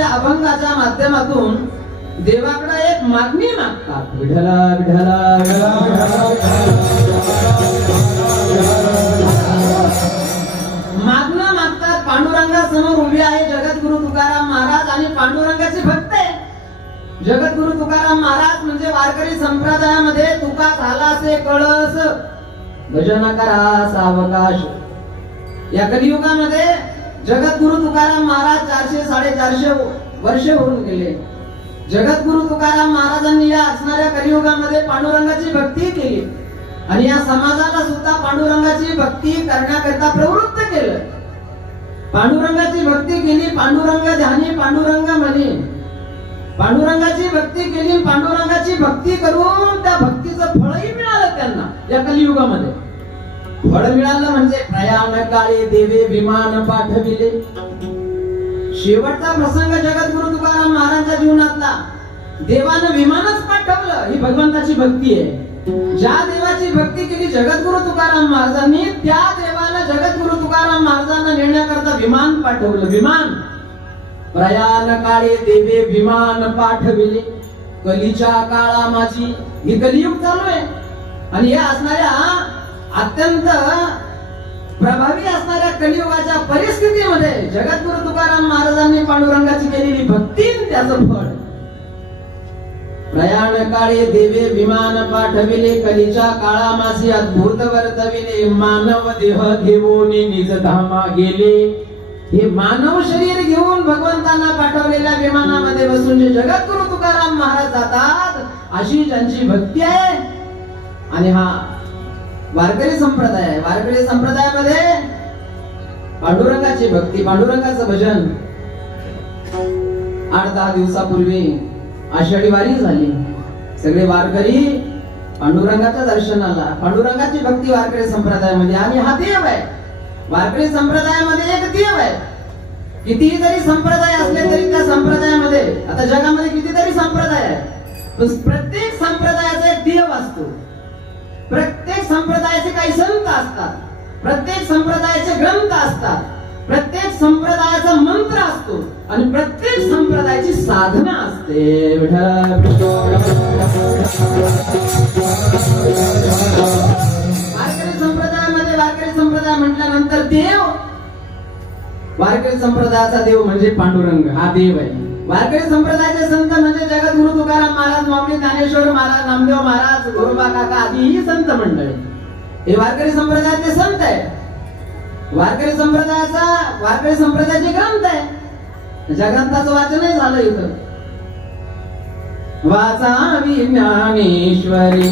नावाच्या अभंगाच्या माध्यमातून देवाकडे एक मागणी मागतात. विठला विठला मागणं मागतात. पांडुरंगासमोर उभी आहे जगद्गुरु तुकाराम महाराज आणि पांडुरंगाची भक्त आहे. जगद्गुरु तुकाराम महाराज म्हणजे वारकरी संप्रदायामध्ये तुका झालासे कळस भजन करा सावकाश. या कलियुगामध्ये जगद्गुरु तुकाराम महाराज 400-450 वर्ष होऊन गेले. जगद्गुरु तुकाराम महाराजांनी या असणाऱ्या कलियुगामध्ये पांडुरंगाची भक्ती केली आणि या समाजाला सुद्धा पांडुरंगाची भक्ती करण्याकरिता प्रवृत्त केलं. पांडुरंगाची भक्ती केली. पांडुरंग ध्यानी पांडुरंग म्हणे. पांडुरंगाची भक्ती केली. पांडुरंगाची भक्ती करून त्या भक्तीचं फळही मिळालं त्यांना या कलियुगामध्ये. फळ मिळालं म्हणजे प्रयाण काळी देवे विमान पाठविले. शेवटचा प्रसंग जगद्गुरु तुकाराम महाराजांच्या जीवनातला. देवानं विमानच पाठवलं. ही भगवंताची भक्ती आहे. ज्या देवाची भक्ती केली जगद्गुरु तुकाराम महाराजांनी त्या देवानं जगद्गुरु तुकाराम महाराजांना नेण्याकरता विमान पाठवलं. विमान प्रयाण काळी देवे विमान पाठविले. कलीच्या काळा माझी. ही कलियुग चालू आहे आणि या असणाऱ्या अत्यंत प्रभावी असणाऱ्या कलियुगाच्या परिस्थितीमध्ये जगद्गुरु तुकाराम महाराजांनी पांडुरंगाची केलेली भक्ती त्याचं फळ. प्रयाण काळे देवे विमान पाठविले. कलीच्या काळा माझी अद्भुत वर्तविले. मानव देह घेऊन निज धामा गेले. हे मानव शरीर घेऊन भगवंतांना पाठवलेल्या विमानामध्ये बसून जे जगद्गुरु तुकाराम महाराज जातात अशी ज्यांची भक्ती आहे. आणि हा वारकरी संप्रदाय आहे. वारकरी संप्रदायामध्ये पांडुरंगाची भक्ती पांडुरंगाचं भजन. 8-10 दिवसापूर्वी आषाढी वारी झाली. सगळे वारकरी पांडुरंगाच्या दर्शनाला. पांडुरंगाची भक्ती वारकरी संप्रदायामध्ये. आणि हा देव आहे. वारकरी संप्रदायामध्ये एक देव आहे. कितीही जरी संप्रदाय असले तरी त्या संप्रदायामध्ये आता जगामध्ये कितीतरी संप्रदाय आहेत. प्रत्येक संप्रदायाचा एक देव असतो. प्रत्येक संप्रदायाचे काही संत असतात. प्रत्येक संप्रदायाचे ग्रंथ असतात. प्रत्येक संप्रदायाचा मंत्र असतो आणि प्रत्येक संप्रदायाची साधना असते. वारकरी संप्रदायामध्ये वारकरी संप्रदाय म्हटल्यानंतर देव. वारकरी संप्रदायाचा देव म्हणजे पांडुरंग. हा देव आहे. वारकरी संप्रदायाचे संत म्हणजे जगद्गुरु तुकाराम महाराज, माऊली ज्ञानेश्वर महाराज, नामदेव महाराज, गोरोबा काका आदी ही संत मंडळी हे वारकरी संप्रदायाचे संत आहे. वारकरी संप्रदायाचे ग्रंथ आहे. ज्या ग्रंथाचं वाचनही झालं इथं. वाचावी ज्ञानेश्वरी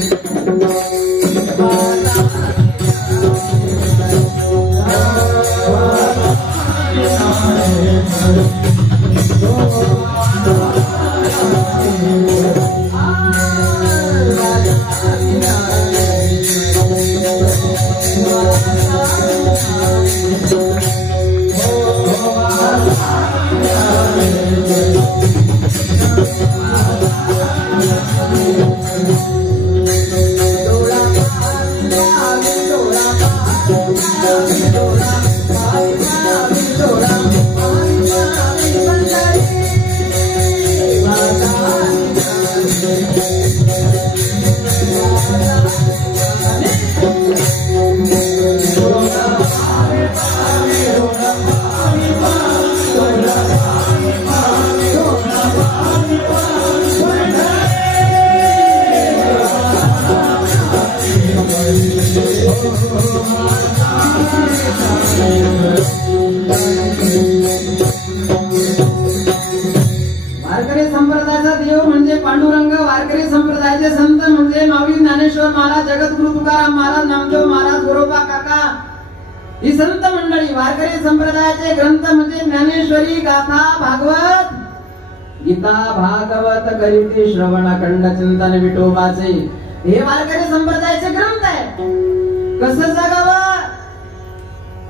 वारकरी संप्रदायाचा देव म्हणजे पांडुरंग. वारकरी संप्रदायाचे संत म्हणजे माऊली ज्ञानेश्वर महाराज, जगद्गुरु तुकाराम महाराज, नामदेव महाराज, गोरोबा काका ही संत मंडळी. वारकरी संप्रदायाचे ग्रंथ म्हणजे ज्ञानेश्वरी, गाथा, भागवत, गीता, भागवत, करिती, श्रवण, खंड, चिंतन, विठोबाचे हे वारकरी संप्रदायाचे ग्रंथ आहे. कसं जगावं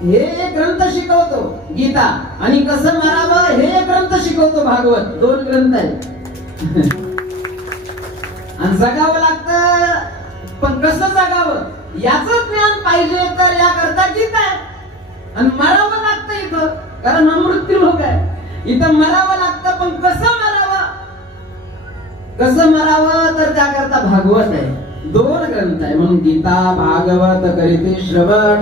हे एक ग्रंथ शिकवतो गीता आणि कसं मरावं हे एक ग्रंथ शिकवतो भागवत. 2 ग्रंथ आहेत. आणि जगावं लागतं. पण कसं जगावं याचं ज्ञान पाहिजे तर याकरता गीता आहे. आणि मरावं लागतं इथं कारण हा मृत्यू लोक आहे. इथं मरावं लागतं, पण कसं मरावं? कसं मरावं तर त्याकरता भागवत आहे, 2 ग्रंथ आहे. म्हणून गीता भागवत करीते श्रवण,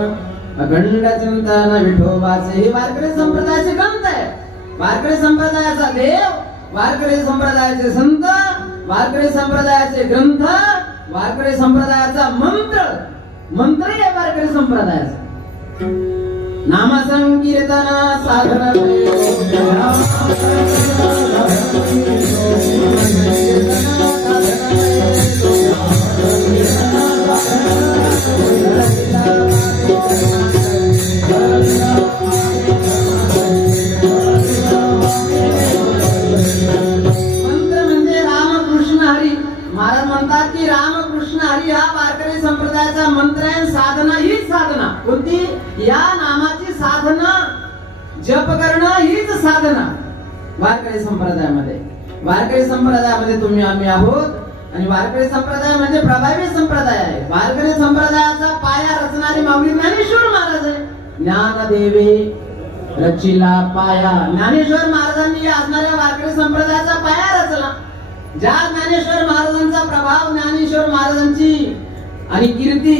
अखंड चिंतन विठोबाचे. हे वारकरी संप्रदायाचे ग्रंथ आहे. वारकरी संप्रदायाचा देव, वारकरी संप्रदायाचे संत, वारकरी संप्रदायाचे ग्रंथ, वारकरी संप्रदायाचा मंत्र आहे वारकरी संप्रदायाचा. नाम संकीर्तन साधन महाराज म्हणतात की रामकृष्ण हरी हा वारकरी संप्रदायाचा मंत्र आहे. साधना हीच साधना. कोणती? या नामाची साधना, जप करणं हीच साधना वारकरी संप्रदायामध्ये. वारकरी संप्रदायामध्ये तुम्ही आम्ही आहोत आणि वारकरी संप्रदाय म्हणजे प्रभावी संप्रदाय आहे. वारकरी संप्रदायाचा पाया रचणारे माऊली ज्ञानेश्वर महाराज आहे. ज्ञानदेवे रचिला पाया. ज्ञानेश्वर महाराजांनी असणाऱ्या वारकरी संप्रदायाचा पाया रचला. ज्या ज्ञानेश्वर महाराजांचा प्रभाव, ज्ञानेश्वर महाराजांची आणि कीर्ती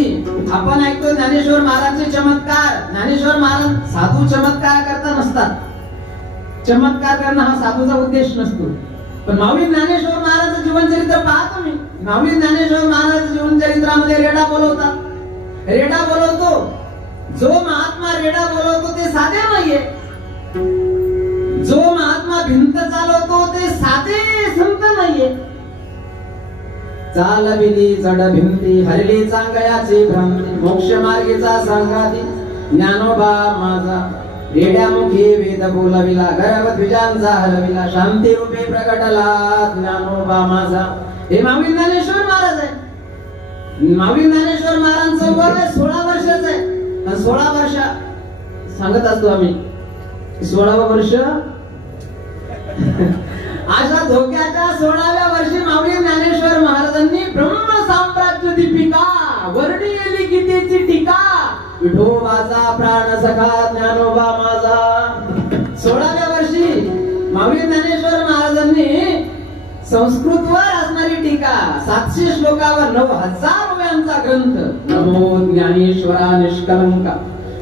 आपण ऐकतो. ज्ञानेश्वर महाराजांचे चमत्कार. ज्ञानेश्वर महाराज साधू चमत्कार करता नसतात. चमत्कार करणं हा साधूचा उद्देश नसतो. पण माऊली ज्ञानेश्वर महाराजांचं जीवनचरित्र पाहतो मी. माऊली ज्ञानेश्वर महाराज जीवनचरित्रामध्ये रेडा बोलवतात. रेडा बोलवतो. जो महात्मा रेडा बोलवतो ते साधे नाहीये. जो महात्मा भिंत चालवतो ते साधे संत नाहीये. चालविली चढ भिंती, हरली चांगळ्याची भ्रांती, मोक्ष मार्गीचा सांगाती ज्ञानोबा माझा. रेड्यामुखी वेद बोलविला, गर्भद्विजांचा हलविला, शांती रूपे प्रगटला ज्ञानोबा माझा. हे माऊली ज्ञानेश्वर महाराज आहे. माऊली ज्ञानेश्वर महाराजांचं वय 16 वर्षाचं आहे. 16 वर्ष सांगत असतो आम्ही. 16वं वर्ष. अशा धोक्याच्या 16व्या वर्षी माऊली ज्ञानेश्वर महाराजांनी ब्रह्म साम्राज्य दीपिका वर्णिली गीतेची टीका, विठोबाचा प्राण सखा ज्ञानोबा माझा. 16व्या वर्षी माऊली ज्ञानेश्वर महाराजांनी संस्कृतवर असणारी टीका 700 श्लोकावर 9000 ओव्यांचा ग्रंथ. नमो ज्ञानेश्वरा निष्कलंका,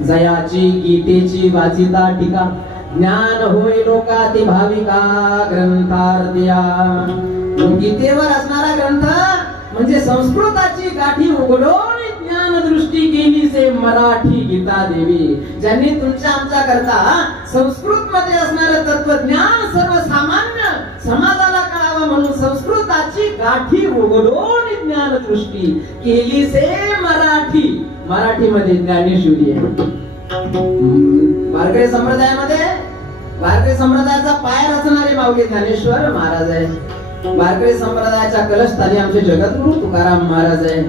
जयाची गीतेची वाचिता टीका, ज्ञान होय लोकाती भाविका ग्रंथार्थिया. गीतेवर असणारा ग्रंथ म्हणजे संस्कृताची गाठी उघडून ज्ञान दृष्टी केली से मराठी गीता देवी. ज्यांनी तुमच्या आमच्या करता संस्कृत मध्ये असणारं तत्वज्ञान सर्वसामान्य समाजाला कळावं म्हणून संस्कृताची गाठी उघडून ज्ञान दृष्टी केली से मराठी. मराठीमध्ये ज्ञानेश्वरी आहे. वारकरी संप्रदायामध्ये वारकरी संप्रदायाचा पाय रचणारे माऊली ज्ञानेश्वर महाराज आहे. वारकरी संप्रदायाच्या कलशस्थानी आमचे जगद्गुरु तुकाराम महाराज आहे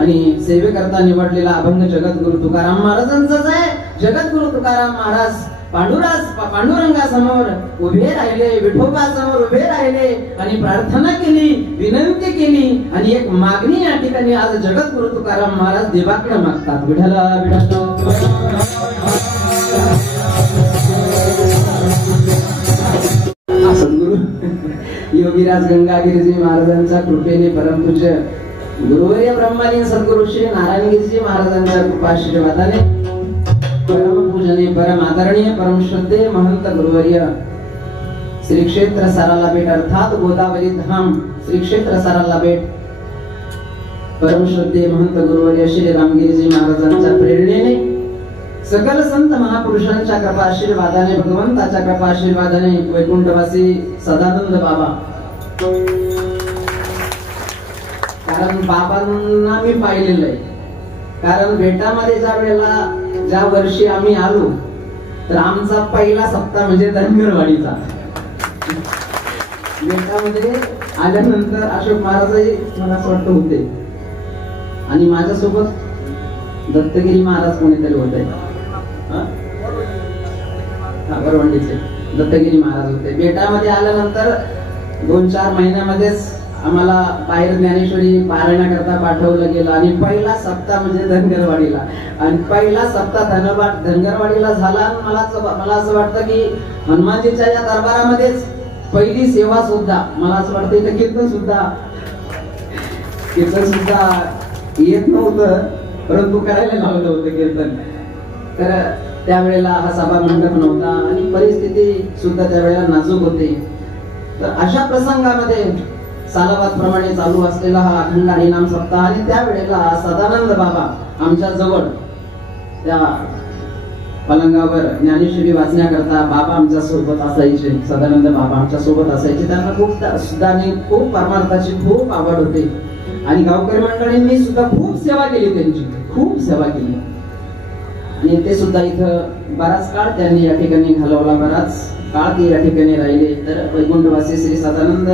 आणि सेवेकरता निवडलेला अभंग जगद्गुरु तुकाराम महाराजांचाच आहे. जगद्गुरु तुकाराम महाराज पांडुरंगासमोर उभे राहिले, विठोबासमोर उभे राहिले आणि प्रार्थना केली, विनंती केली आणि एक मागणी या ठिकाणी आज जगद्गुरु तुकाराम महाराज देवाकडे मागतात. विठ्ठला सद्गुरु योगीराज गंगागिरीजी महाराजांच्या कृपेने परमपूज्य गुरुवर्य ब्रह्मालीन सद्गुरु श्री नारायणगिरीजी महाराजांच्या कृपाशीर्वादाने परमपूजनीय परम आदरणीय परम श्रद्धेय महंत गुरुवर्य श्री क्षेत्र साराला बेट अर्थात गोदावरी धाम श्री क्षेत्र साराला बेट परम श्रद्धेय महंत गुरुवर्य श्री रामगिरीजी महाराजांच्या प्रेरणेने सकल संत महापुरुषांच्या कृपा आशीर्वादाने भगवंताच्या कृपा आशीर्वादाने वैकुंठवासी सदानंद बाबा. कारण बाबांना मी पाहिलेलं आहे. कारण बेटामध्ये ज्या वेळेला ज्या वर्षी आम्ही आलो तर आमचा पहिला सप्ताह म्हणजे धनगरवाडीचा. बेटामध्ये आल्यानंतर अशोक महाराजही मला असं वाटतं होते आणि माझ्यासोबत दत्तगिरी महाराज कोणीतरी होते. वरवंडीचे दत्तगिरी महाराज होते. बेटामध्ये आल्यानंतर 2-4 महिन्यामध्येच आम्हाला बाहेर ज्ञानेश्वरी पारायणाकरता पाठवलं गेलं आणि पहिला सप्ताह म्हणजे धनगरवाडीला, आणि पहिला सप्ताह धनगरवाडीला झाला. मला असं वाटतं की हनुमानजीच्या या दरबारामध्येच पहिली सेवा सुद्धा, मला असं वाटतं इथं कीर्तन सुद्धा येत नव्हतं, परंतु करायला लावलं होतं कीर्तन. तर त्यावेळेला हा सभा मंडप नव्हता आणि परिस्थिती सुद्धा त्यावेळेला नाजूक होती. तर अशा प्रसंगामध्ये सालाबाद प्रमाणे चालू असलेला हा अखंड हरिनाम सप्ताह, आणि त्यावेळेला सदानंद बाबा आमच्या जवळ त्या पलंगावर ज्ञानेश्वरी वाचण्याकरता बाबा आमच्या सोबत असायचे. सदानंद बाबा आमच्या सोबत असायचे. त्यांना खूप परमार्थाची खूप आवड होती आणि गावकरी मंडळींनी सुद्धा खूप सेवा केली, त्यांची खूप सेवा केली. आणि ते सुद्धा इथं बराच काळ त्यांनी या ठिकाणी घालवला, बराच काळ ते या ठिकाणी राहिले. तर वैकुंठवासी श्री सदानंद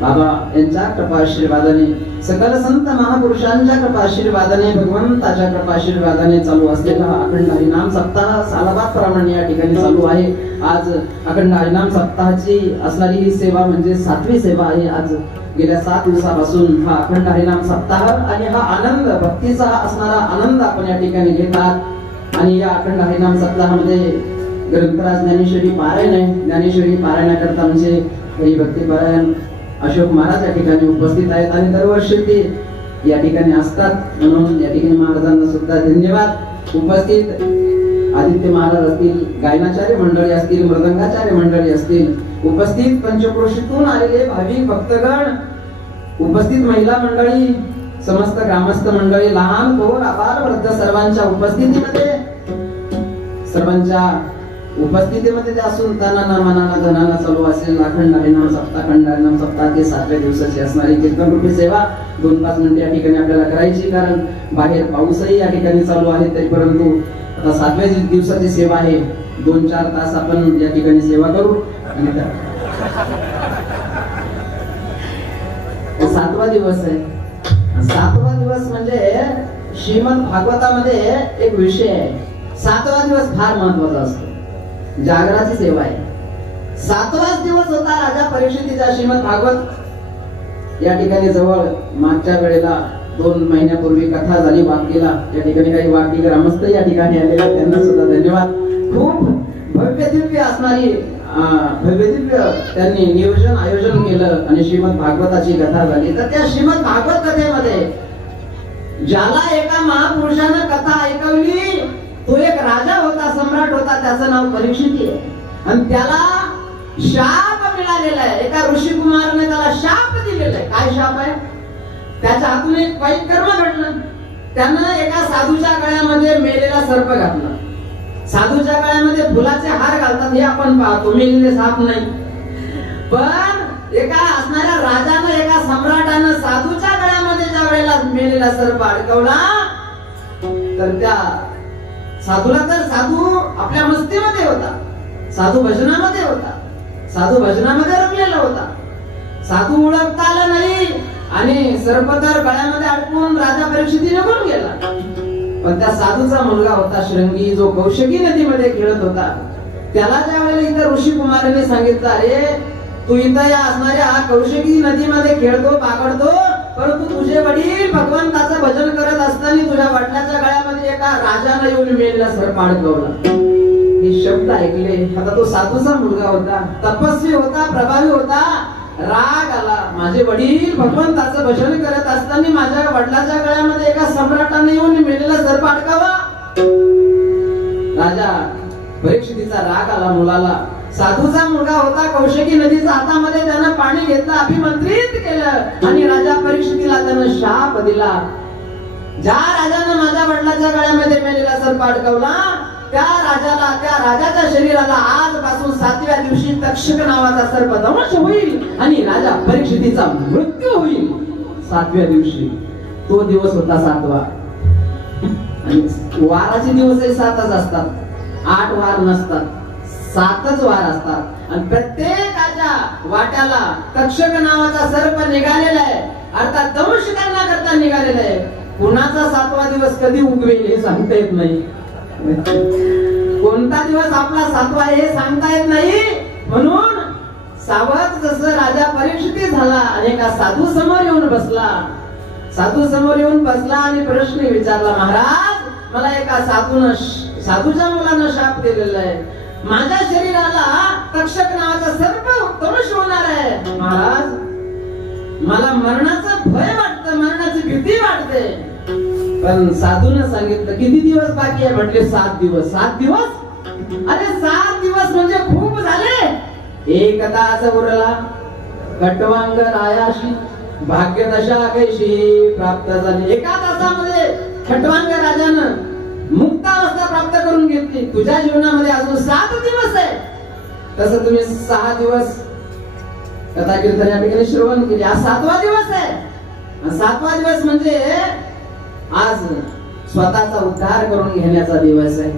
बाबा यांच्या कृपाशीर्वादाने, सकल संत महापुरुषांच्या कृपाशीर्वादाने, भगवंताच्या कृपाशीर्वादाने चालू असलेला हा अखंड हरिनाम सप्ताह सालाबाद प्रमाणे या ठिकाणी चालू आहे. आज अखंड हरिनाम सप्ताहाची असणारी ही सेवा म्हणजे 7वी सेवा आहे. आज गेल्या 7 दिवसापासून हा अखंड हरिनाम सप्ताह आणि हा आनंद, भक्तीचा असणारा आनंद आपण या ठिकाणी घेतात. आणि या अखंड हरिनाम सप्ताहामध्ये ग्रंथराज ज्ञानेश्वरी पारायण आहे. ज्ञानेश्वरी पारायणाकरता म्हणजे हरिभक्ती पारायण अशोक महाराज या ठिकाणी उपस्थित आहेत आणि दरवर्षी ते या ठिकाणी असतात, म्हणून या ठिकाणी महाराजांना सुद्धा धन्यवाद. उपस्थित आदित्य महाराज असतील, गायनाचार्य मंडळी असतील, मृदंगाचार्य मंडळी असतील, उपस्थित पंचक्रोशीतून आलेले भाविक भक्तगण, उपस्थित महिला मंडळी, समस्त ग्रामस्थ मंडळी, लहान थोर अपार वृद्ध सर्वांच्या उपस्थितीमध्ये ते असून तनाना मनाना धनाना चालू असेल अखंड हरिनाम सप्ताह ते 7व्या दिवसाची असणारी कीर्तन रूपी सेवा 2-5 मिनिटे या ठिकाणी आपल्याला करायची, कारण बाहेर पाऊसही या ठिकाणी चालू आहे. तरी परंतु आता 7व्या दिवसाची सेवा आहे, 2-4 तास आपण या ठिकाणी सेवा करू. आणि 7वा दिवस आहे. 7वा दिवस म्हणजे श्रीमद भागवतामध्ये एक विषय आहे. 7वा दिवस फार महत्वाचा असतो, जागराची सेवा आहे. 7वाच दिवस होता राजा परीक्षितीचा. श्रीमद भागवत या ठिकाणी जवळ मागच्या वेळेला 2 महिन्यापूर्वी कथा झाली वाकीला. या ठिकाणी काही वाकी ग्रामस्थ या ठिकाणी आलेले, त्यांना सुद्धा धन्यवाद. खूप भव्य दिव्य असणारी त्यांनी नियोजन आयोजन केलं आणि श्रीमद भागवताची कथा झाली. तर त्या श्रीमद भागवत कथेमध्ये ज्याला एका महापुरुषानं कथा ऐकवली, तो एक राजा होता, सम्राट होता, त्याचं नाव परीक्षिती आहे. आणि त्याला शाप मिळालेला आहे. एका ऋषी कुमारने त्याला शाप दिलेला आहे. काय शाप आहे? त्याच्या हातून एक वाईट कर्म घडलं. त्यानं एका साधूच्या गळ्यामध्ये मेलेला सर्प घातला. साधूच्या गळ्यामध्ये फुलाचे हार घालतात हे आपण पाहतो, मेलेले साप नाही. पण एका असणाऱ्या राजानं, एका सम्राटानं साधूच्या गळ्यामध्ये ज्या वेळेला मेलेला सर्प अडकवला, तर त्या साधूला, तर साधू आपल्या मस्तीमध्ये होता, साधू भजनामध्ये होता, साधू भजनामध्ये रमलेला होता. साधू ओळखता आला नाही आणि सर्प तर गळ्यामध्ये अडकून राजा परीक्षिती निघून गेला. पण त्या साधूचा मुलगा होता श्रृंगी, जो कौशकी नदीमध्ये खेळत होता. त्याला ज्या वेळेला इथं ऋषी कुमाराने सांगितलं, अरे तू इथं या असणाऱ्या कौशकी नदीमध्ये खेळतो, पाकडतो, परंतु तुझे वडील भगवंताचं भजन करत असताना तुझ्या वडिलाच्या गळ्यामध्ये एका राजाने येऊन मेलेला सर्प अडकवला. हे शब्द ऐकले. आता तो साधूचा मुलगा होता, तपस्वी होता, प्रभावी होता. राग आला, माझे वडील भगवंताचं भजन करत असताना माझ्या वडिलाच्या गळ्यामध्ये एका सम्राटाने येऊन मेलेला सर्प अडकावा. राजा परीक्षितीचा राग आला मुलाला. साधूचा मुलगा होता, कौशकी नदीच्या हातामध्ये त्यानं पाणी घेतलं, अभिमंत्रित केलं आणि राजा परीक्षितीला त्यानं शाप दिला. ज्या राजानं माझ्या वडिलाच्या गळ्यामध्ये मेलेला सर्प अडकवला, त्या राजाला, त्या राजाच्या शरीराला आजपासून 7व्या दिवशी तक्षक नावाचा सर्प दंश होईल आणि राजा परीक्षितीचा मृत्यू होईल. 7व्या दिवशी तो दिवस होता 7वा. आणि वाराचे दिवसही 7च असतात, 8 वार नसतात, 7च वार असतात. आणि प्रत्येकाच्या वाट्याला तक्षक नावाचा सर्प निघालेला आहे, अर्थात दंश करण्याकरता निघालेला आहे. कुणाचा 7वा दिवस कधी उगवेल हे सांगता येत नाही. कोणता दिवस आपला 7वा हे सांगता येत नाही. म्हणून सावध जसं राजा परीक्षित झाला आणि एका साधू समोर येऊन बसला. साधू समोर येऊन बसला आणि प्रश्न विचारला, महाराज मला एका साधूच्या मुलानं शाप दिलेला आहे. माझ्या शरीराला तक्षक नावाचा सर्प उत्तमश होणार आहे. महाराज मला मरणाचं भय वाटतं, मरणाची भीती वाटते. पण साधूनं सांगितलं किती दिवस बाकी आहे? म्हटले 7 दिवस. 7 दिवस? अरे 7 दिवस म्हणजे खूप झाले. एक तास उरला, खटवांग रायाशी भाग्यदशा कैशी प्राप्त झाली. एका तासामध्ये खटवांग राजानं मुक्तावस्था प्राप्त करून घेतली. तुझ्या जीवनामध्ये अजून 7 दिवस आहे. तसं तुम्ही 6 दिवस कथा कीर्तन या ठिकाणी श्रवण केली. आज 7वा दिवस आहे. 7वा दिवस म्हणजे आज स्वतःचा उद्धार करून घेण्याचा दिवस आहे.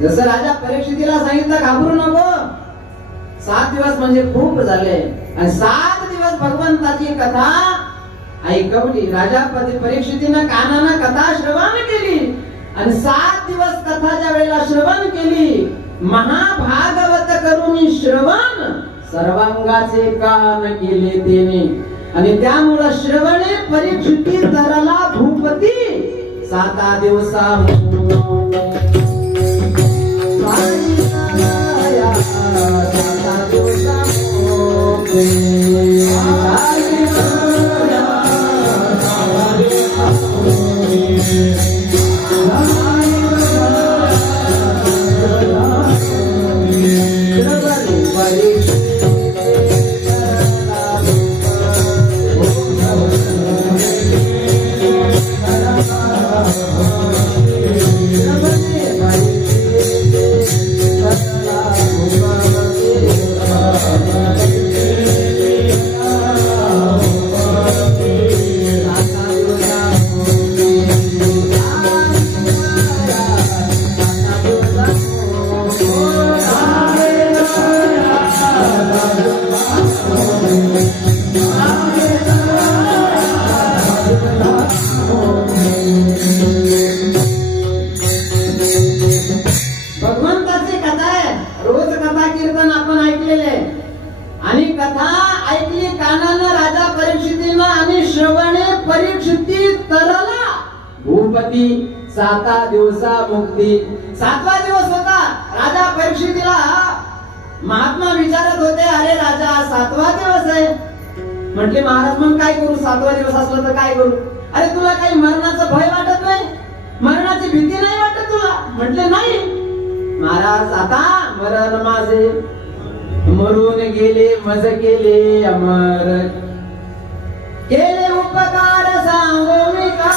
जसं राजा परीक्षितीला सांगितलं घाबरू नको, 7 दिवस म्हणजे खूप झाले. आणि 7 दिवस भगवंताची कथा ऐकवली. राजा परीक्षितीनं कानानं कथा श्रवण केली आणि 7 दिवस कथा ज्या वेळेला श्रवण केली, महाभागवत करून श्रवण सर्वांगाचे कान केले तेने. आणि त्यामुळे श्रवणे परीक्षिती तरला भूपती 7 दिवसा. भूपती 7 दिवसा मुक्ती. 7वा दिवस होता. राजा परीक्षितीला महात्मा विचारत होते, अरे राजा 7वा दिवस आहे. म्हटले महाराज मग काय करू? 7वा दिवस असलं तर काय करू? अरे तुला काही मरणाचं भय वाटत नाही? मरणाची भीती नाही वाटत तुला? म्हटले नाही महाराज. आता मरण माझे मरून गेले, मज केले अमर, केले उपकार सांगो मी काय.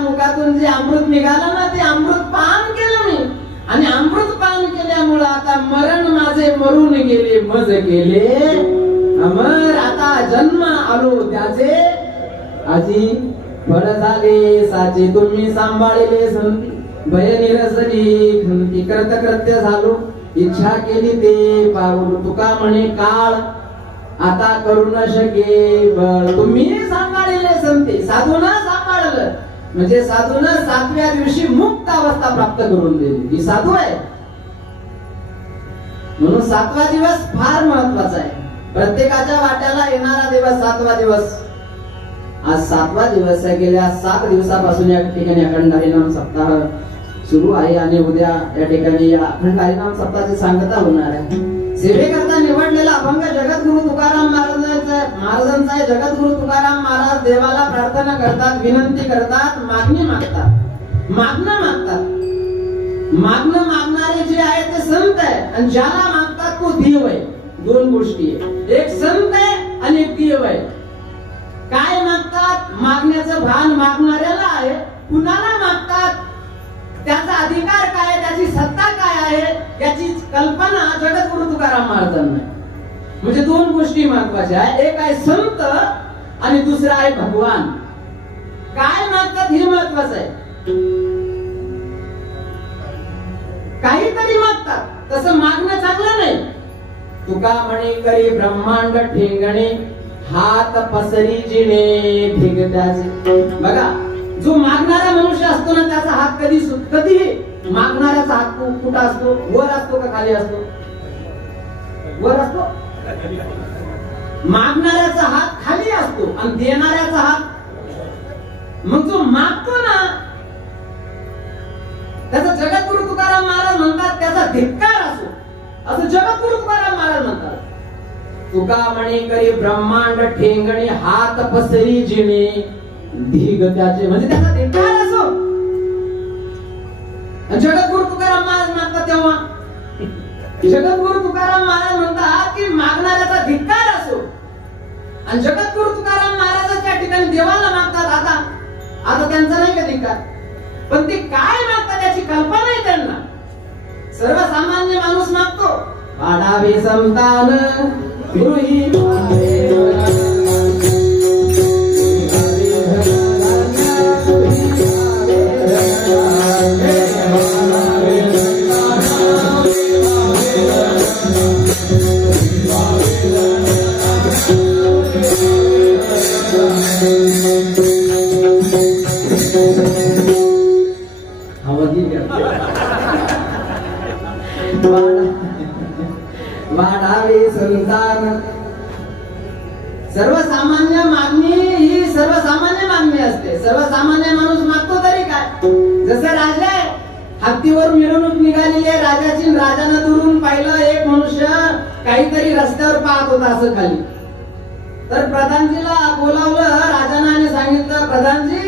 मुखातून जे अमृत निघालं ना, ते अमृत पान केलं मी. आणि अमृत पान केल्यामुळे आता मरण माझे मरून गेले, मज गेले अमर. आता जन्म आलो त्याचे आजी फळ झाले साचे. तुम्ही सांभाळले संती, भय निरसली खंती. कृतकृत्य झालो, इच्छा केली ते पाऊल. तुका म्हणे काळ आता करू न शके बळ. तुम्ही सांभाळले संती, साधूना झालं म्हणजे साधूनं 7व्या दिवशी मुक्त अवस्था प्राप्त करून दिली. ही साधू आहे. म्हणून 7वा दिवस फार महत्वाचा आहे. प्रत्येकाच्या वाट्याला येणारा दिवस 7वा दिवस. आज 7वा दिवस आहे. गेल्या 7 दिवसापासून या ठिकाणी अखंड हरिनाम सप्ताह सुरू आहे आणि उद्या या ठिकाणी या अखंड हरिनाम सप्ताहाची सांगता होणार आहे. सेवेकरता निवडलेला अभंग जगद्गुरु तुकाराम महाराजांचा आहे. जगद्गुरु तुकाराम महाराज देवाला प्रार्थना करतात, विनंती करतात, मागणी मागतात. मागणं मागणारे जे आहे ते संत आहे आणि ज्याला मागतात तो देव आहे. 2 गोष्टी आहे. एक संत आहे आणि एक देव आहे. काय मागतात? मागण्याचं भान मागणाऱ्याला आहे. कुणाला मागतात? त्याचा अधिकार काय, त्याची सत्ता काय आहे याची कल्पना जगद्गुरु तुकाराम महाराजांना. म्हणजे 2 गोष्टी महत्वाच्या आहे. एक आहे संत आणि दुसरा आहे भगवान. काय मागतात हे महत्वाचं आहे. काहीतरी मागतात, तसं मागणं चांगलं नाही. तुका म्हणे करी ब्रह्मांड ठेंगणे, हात पसरी जिणे भिगत्याचे. बघा, जो मागणारा मनुष्य असतो ना त्याचा हात कधीही मागणाऱ्याचा हात कुठं असतो? वर असतो का खाली असतो? वर असतो. मागणाऱ्याचा हात खाली असतो आणि देणाऱ्याचा हात. मग जो मागतो ना त्याचा जगद्गुरु तुकाराम महाराज म्हणतात त्याचा धिक्कार असो, असं जगद्गुरु तुकाराम महाराज म्हणतात. तुका म्हणे करी ब्रह्मांड ठेंगणे, हात पसरी जिणे धिगत्याचे. म्हणजे त्याचा धिक्कार असो. जगद्गुरु तुकाराम महाराज म्हणतात तेव्हा जगद्गुरु तुकाराम महाराज म्हणतात की मागणाऱ्याचा धिक्कार असो. आणि जगद्गुरु तुकाराम महाराजाच्या ठिकाणी देवाला मागतात. आता त्यांचा नाही का धिक्कार, पण ते काय मागतात त्याची कल्पना आहे त्यांना. सर्वसामान्य माणूस मागतो वाढावे संतान गृही वाढावे संतान. सर्वसामान्य मागणी ही सर्वसामान्य मागणी असते. सर्वसामान्य माणूस मागतो तरी काय. जसं राजा आहे, हत्तीवर मिरवणूक निघालेली आहे राजाची. राजानं दुरून पाहिलं एक मनुष्य काहीतरी रस्त्यावर पाहत होता असं खाली. तर प्रधानजीला बोलावलं राजानं आणि सांगितलं, प्रधानजी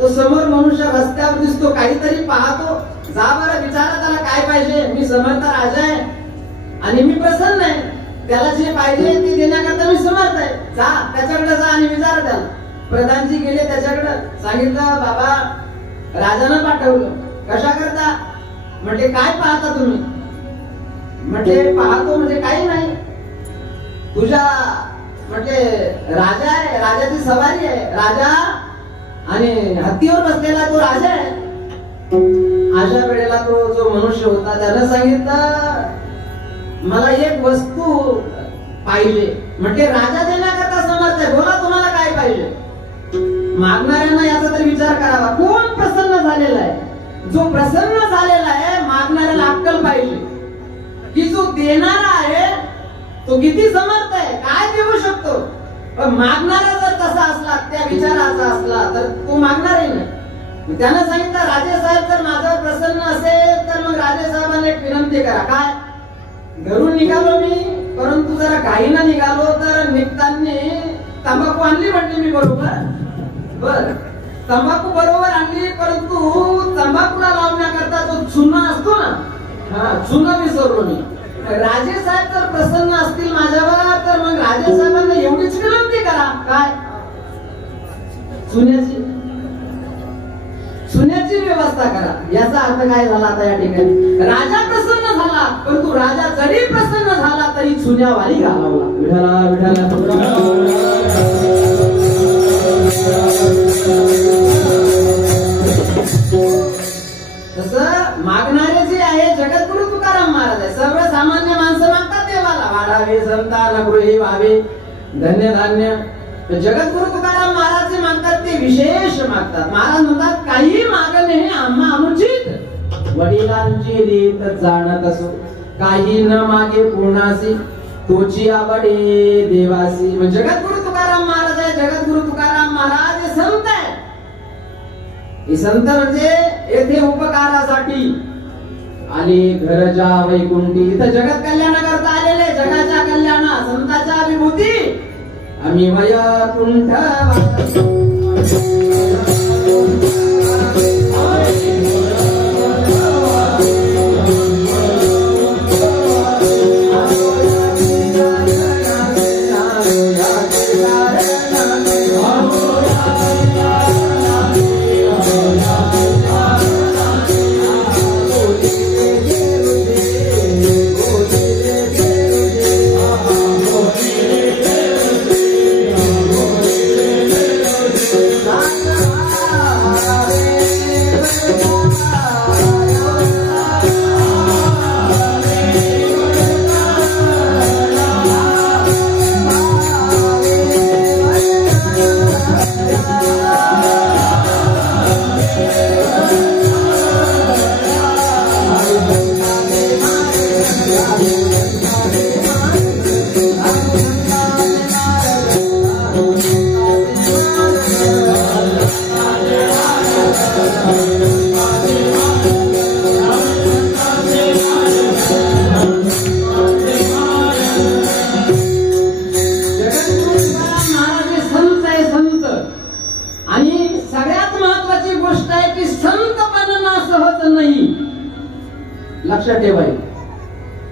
तो समोर मनुष्य रस्त्यावर दिसतो, काहीतरी पाहतो, जा बरं विचारा त्याला काय पाहिजे. मी समर्थ राजा आहे आणि मी प्रसन्न आहे, त्याला जे पाहिजे ते देण्याकरता मी समर्थ आहे. जा त्याच्याकडे जा आणि विचार त्याला. प्रधानजी गेले त्याच्याकडे. सांगितलं बाबा राजानं पाठवलं. कशा करता? म्हणजे काय पाहता तुम्ही? म्हणजे पाहतो म्हणजे काही नाही. तुझ्या म्हणजे राजा आहे, राजाची सवारी आहे. राजा आणि हत्तीवर बसलेला तो राजा आहे. अशा वेळेला तो जो मनुष्य होता त्यानं सांगितलं मला एक वस्तू पाहिजे. म्हणजे राजा देण्याकरता समर्थ आहे, बोला तुम्हाला काय पाहिजे. मागणाऱ्यांना याचा तरी विचार करावा. कोण प्रसन्न झालेला आहे? जो प्रसन्न झालेला आहे मागणाऱ्याला अक्कल पाहिजे की जो देणारा आहे तो किती समर्थ आहे, काय देऊ शकतो. पण मागणारा जर तसा असला, त्या विचाराचा असला तर तो मागणारही नाही. त्यानं सांगितलं राजे साहेब जर माझ्यावर प्रसन्न असेल तर मग राजे साहेबांना एक विनंती करा. काय? घरून निघालो मी, परंतु जरा घाईनं निघालो तर निघताना तंबाखू आणली म्हटली मी बरोबर. बर तंबाखू बरोबर आणली, परंतु तंबाखूला लावण्याकरता तो चुना असतो ना, चुना विसरलो मी. राजे साहेब जर प्रसन्न असतील माझ्यावर तर मग राजे साहेबांना एवढीच विनंती करा. काय? सुन्याची व्यवस्था करा. याचा अर्थ काय झाला आता या ठिकाणी? राजा प्रसन्न झाला, परंतु राजा जरी प्रसन्न झाला तरी सुन्यावाली घालावला. विठाला विठाला तसं मागणारे जे आहे जगद्गुरु तुकाराम महाराज आहे. सर्वसामान्य माणसं मागतात देवाला वाढावे संतान गृही व्हावे धन्य धान्य. जगद्गुरु तुकाराम महाराज जे मागतात ते विशेष मागतात. महाराज म्हणतात काही मागणे हे आम्हा अनुचित. वडिलांची रीत जाणत असो काही न मागे कोणासी तोची आवडे देवासी. म्हणजे जगद्गुरु तुकाराम महाराज आहे. जगद्गुरु तुकाराम महाराज हे संत आहे. हे संत म्हणजे येथे उपकारासाठी आले घरच्या वैकुंठी. इथं जगत कल्याण करता आलेले जगाच्या कल्याण संताच्या विभूती आम्ही वैकुंठ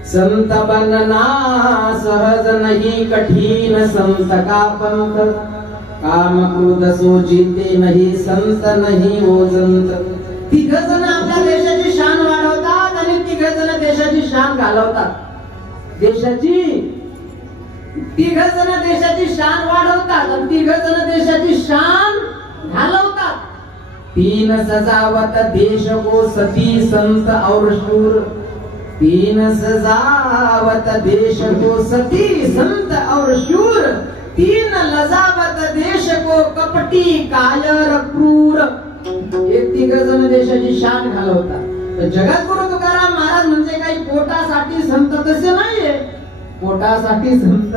संत बनना सहज नहीं कठीण संत का पंथ काम क्रोध सो जीते नहीं संत नहीं वो संत. तिघ जण आपल्या देशाची शान वाढवतात आणि तिघ जण देशाची शान घालवतात. देशाची तिघ जण देशाची शान वाढवतात आणि तिघ जण देशाची शान घालवतात. तीन सजावत देश को सती संत और शूर. तीन सजावत देश को सती संत और शूर. तीन लजावत देश को कपटी कायर क्रूर. एक तिघ जण देशाची शान घालवतात. तर जगद्गुरु तुकाराम महाराज म्हणजे काही पोटासाठी संत तसे नाहीये. पोटासाठी संत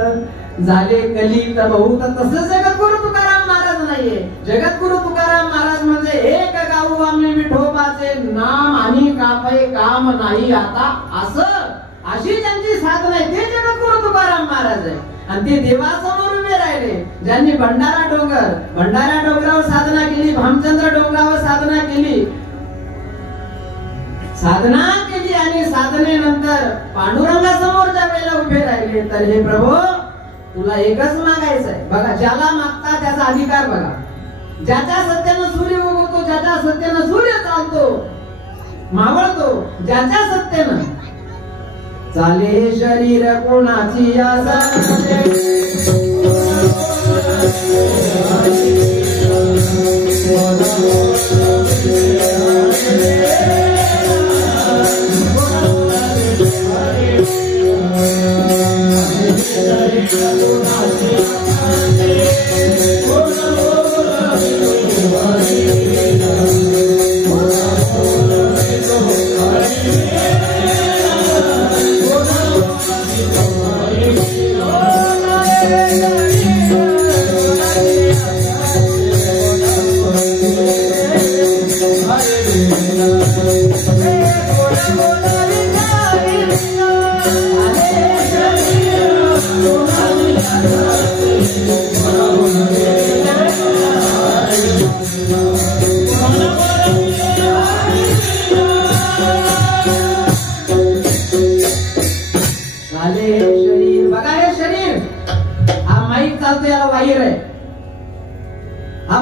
झाले कली तर बहुत तसं जगद्गुरु तुकाराम महाराज नाहीये. जगद्गुरु तुकाराम महाराज म्हणजे एक गाऊ आम्ही विठोबाचे नाम आणि कापे काम नाही आता असं अशी ज्यांची साधना आहे ते जगद्गुरु तुकाराम महाराज आहे. आणि ते देवासमोर उभे राहिले. ज्यांनी भंडारा डोंगरावर साधना केली. भामचंद्र डोंगरावर साधना केली आणि साधनेनंतर पांडुरंगासमोर ज्या वेळेला उभे राहिले तर हे प्रभू तुला एकच मागायचं आहे. बघा ज्याला मागता त्याचा अधिकार बघा. ज्याच्या सत्यानं सूर्य उगवतो ज्याच्या सत्यानं सूर्य चालतो मावळतो ज्याच्या सत्यानं चाले शरीर कोणाची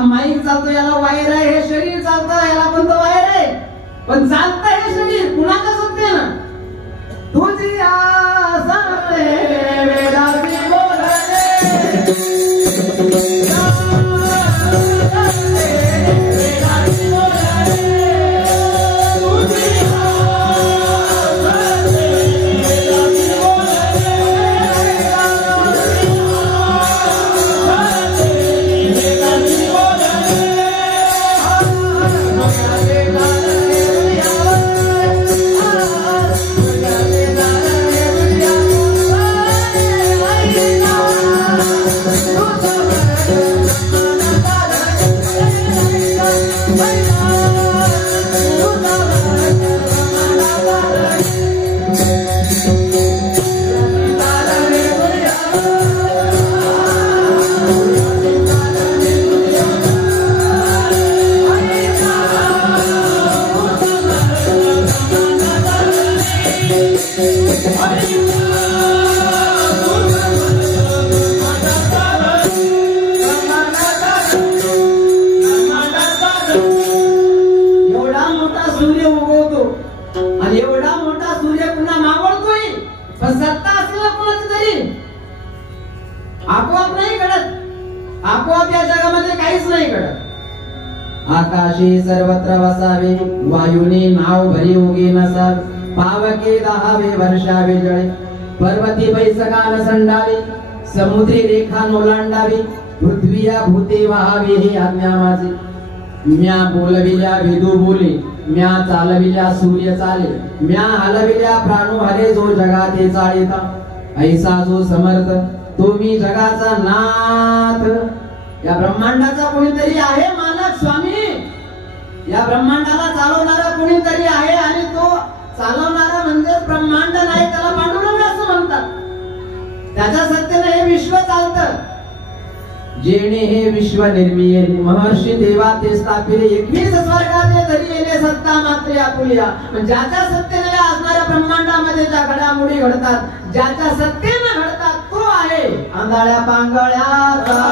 माईक चालतो याला वायर आहे. हे शरीर चालतं याला पण तो वायर आहे. पण चालतं हे शरीर कुणाचं सत्य ना तुझी आसा वेदाची बोलाले आकाशी सर्वत्र वसावे वायुने नाव भरी उगी नसावे पावके दहावे वर्षावे जळे पर्वती बैसकान संडावे समुद्री रेखा ओलांडावी पृथ्वीया भूते वाहावे हे आज्ञा माझी म्या बोलविल्या विदू बोले म्या चालविल्या सूर्य चाले म्या हलविल्या प्राणू हले जो जगाते चाळीता ऐसा जो समर्थ तो मी जगाचा नाथ या ब्रह्मांडाचा कोणीतरी आहे मालक स्वामी या ब्रह्मांडाला चालवणारा कोणीतरी आहे आणि तो चालवणारा म्हणजे ब्रह्मांड नाही त्याला पांडुरंग असं म्हणतात त्याच्या सत्तेने हे विश्व चालतं जेणे हे विश्व निर्मिये महर्षी देवा ते स्थापिले 21 स्वर्गाचे धरी येणे सत्ता मात्र आपुलिया ज्याच्या सत्तेने असणाऱ्या ब्रह्मांडामध्ये ज्या घडामोडी घडतात ज्याच्या सत्तेने घडतात तो आहे आंधळ्या पांगळ्याचा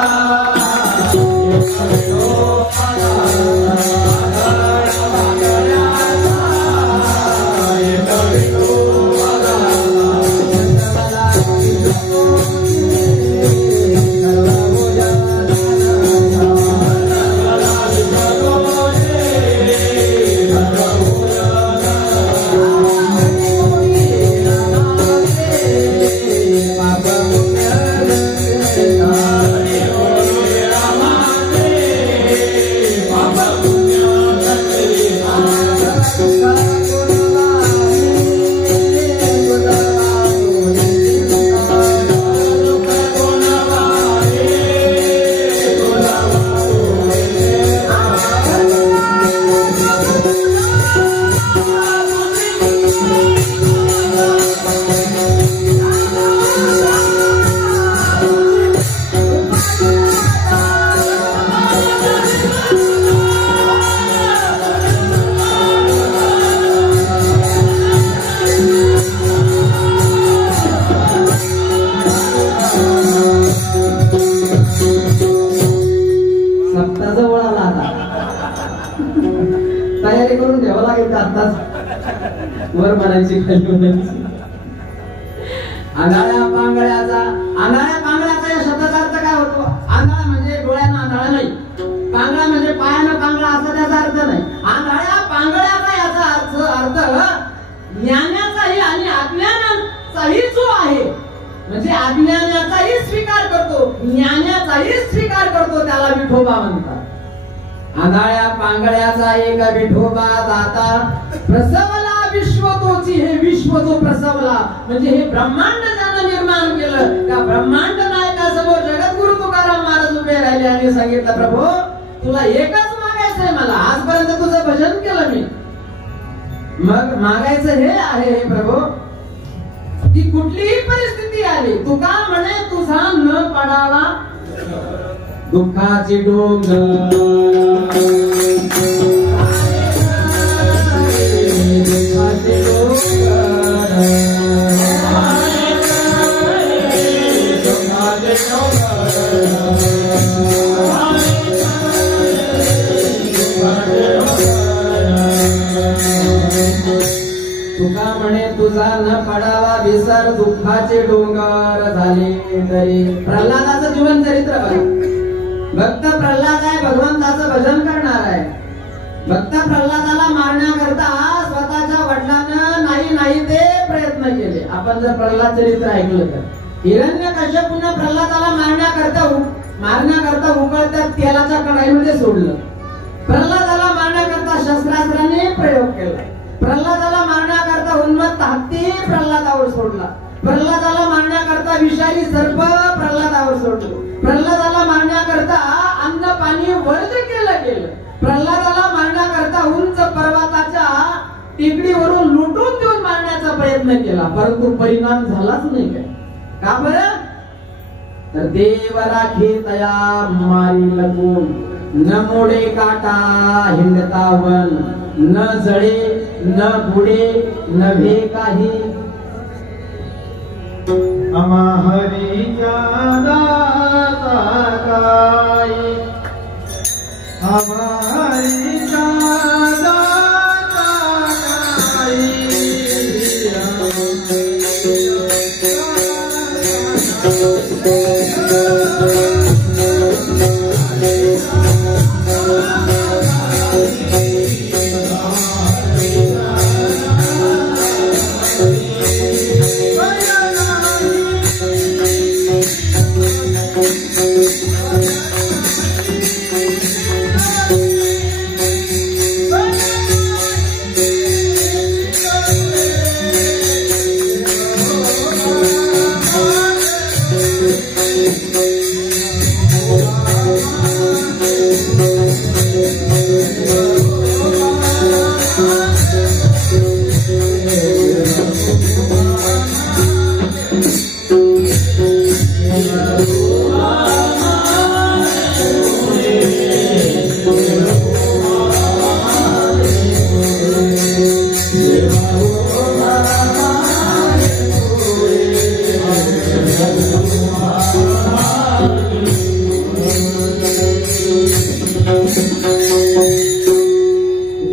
तयारी करून ठेवा लागेल आताच वर म्हणायची खाली म्हणायची आंधळ्या पांगळ्याचा या शब्दाचा अर्थ काय होतो आंधळा म्हणजे डोळ्यानं आंधळा नाही पांगळा म्हणजे पायानं पांगळा असा त्याचा अर्थ नाही आंधळ्या पांगळ्याचा याचा अर्थ ज्ञानाचाही आणि अज्ञानाचाही जो आहे म्हणजे अज्ञानाचाही स्वीकार करतो ज्ञानाचाही स्वीकार करतो त्याला विठोबा म्हणतात आंधळ्या पांगळ्याचा एक विठोबा दाता प्रसवला विश्व तोची हे विश्व जो प्रसवला म्हणजे हे ब्रह्मांड ज्यानं निर्माण केलं त्या ब्रह्मांड नायकासमोर जगद्गुरु तुकाराम महाराज उभे राहिले आणि सांगितलं प्रभू तुला एकच मागायचंय मला आजपर्यंत तुझं भजन केलं मी मग मागायचं हे आहे हे प्रभू ती कुठलीही परिस्थिती आली तुका म्हणे तुझा न पडावा दुःखाची डोंगर तुका म्हणे तुझा न पडावा विसर दुःखाचे डोंगर झाले तरी प्रल्हादाचं जीवन चरित्र बघा भक्त प्रल्हाद आहे भगवंताचं भजन करणार आहे भक्त प्रल्हादाला मारण्याकरता स्वतःच्या वडिलांना नाही ते प्रयत्न केले आपण जर प्रल्हाद चरित्र ऐकलं तर हिरण्यकश्यपूने प्रल्हादाला मारण्याकरता उकळत्या तेलाच्या कढाईमध्ये सोडलं प्रल्हादाला मारण्याकरता शस्त्रास्त्राने प्रयोग केला प्रल्हादाला मारण्याकरता उन्मत्त हत्ती प्रल्हादावर सोडला प्रल्हादाला मारण्याकरता विषारी सर्प प्रल्हादावर सोडलं प्रल्हादाला मारण्याकरता अन्न पाणी वर्ज केलं गेलं प्रल्हादाला मारण्याकरता उंच पर्वताच्या टेकडीवरून लुटून देऊन मारण्याचा प्रयत्न केला परंतु परिणाम झालाच नाही काय का बरं तर देव राखे तया मारी लगून न मोडे काटा हिंडता वन न जळे न बुडे नव्हे काही आम्हा हरीच्या दाता काय आम्हा हरीच्या दाता काय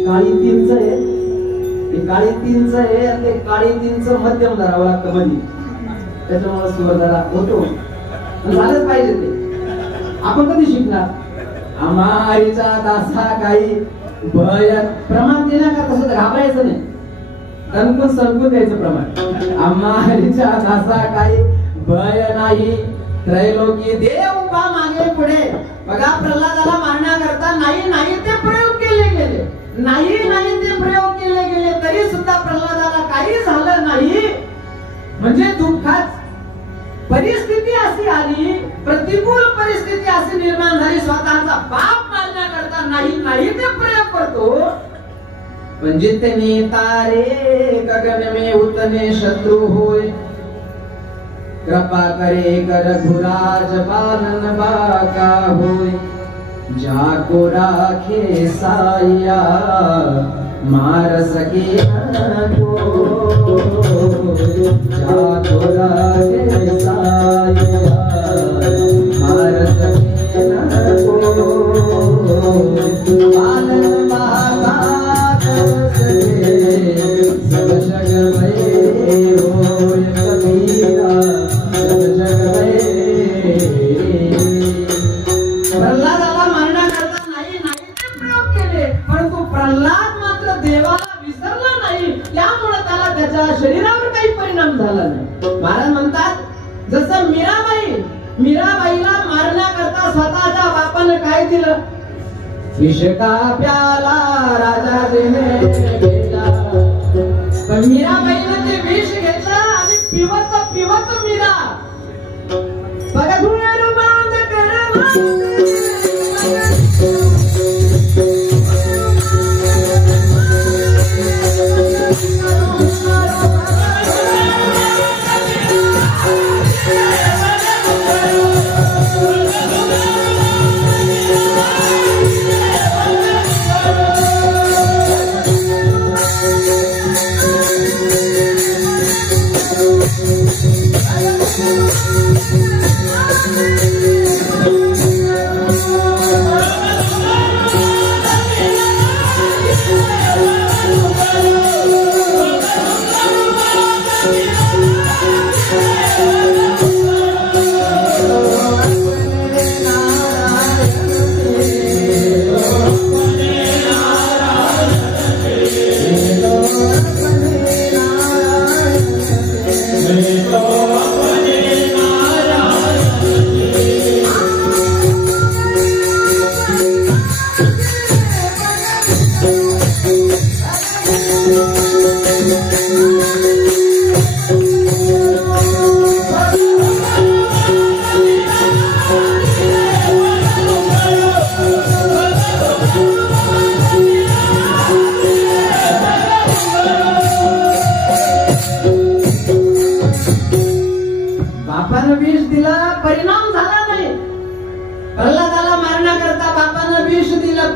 काळी तीनच आहे, काळी तीनच आहे आणि ते काळी तीनच मध्यम धरावं लागतं मध्ये, त्याच्यामुळे स्वर जरा होतो, झालंच पाहिजे ते. आपण कधी शिकणार? आमारीचा दासा काही भय प्रमाण देण्याका तसं घाबरायचं नाही, तणकून सरकून द्यायचं प्रमाण. आमारीचा दासा काही भय नाही, त्रैलोकी देव उभा मागे पुढे. बघा प्रल्हादाला मारण्याकरता नाही नाही ते प्रयोग केले गेले, नाही नाही ते प्रयोग केले गेले, तरी सुद्धा प्रल्हादाला काही झालं नाही. म्हणजे दुःखात परिस्थिती अशी आली, प्रतिकूल परिस्थिती अशी निर्माण झाली, स्वतःचा बाप मारण्याकरता नाही नाही ते प्रयोग करतो. म्हणजे त्यांनी तारे गगन में उतने शत्रु होय, कृपा करे कर घुराज पालन बाका होय. जाको राखे साया मार सके को, जाको राखे साया मार सके को. पालन बाका सके सब जग में होय कबीरा, सब जग में. प्रल्हादाला मारण्याकरता नाही नाही ते प्रयोग केले, परंतु प्रल्हाद मात्र देवाला विसरला नाही, त्यामुळे त्याला त्याच्या शरीरावर काही परिणाम झाला नाही. महाराज म्हणतात जसं मीराबाईला मारण्याकरता स्वतःच्या बापाने काय दिलं? विष का प्याला राजाजीने घेतला. पण मीराबाईने ते विष घेतलं आणि पिवत पिवत मीरा बघा धुळ्यारू बांध कर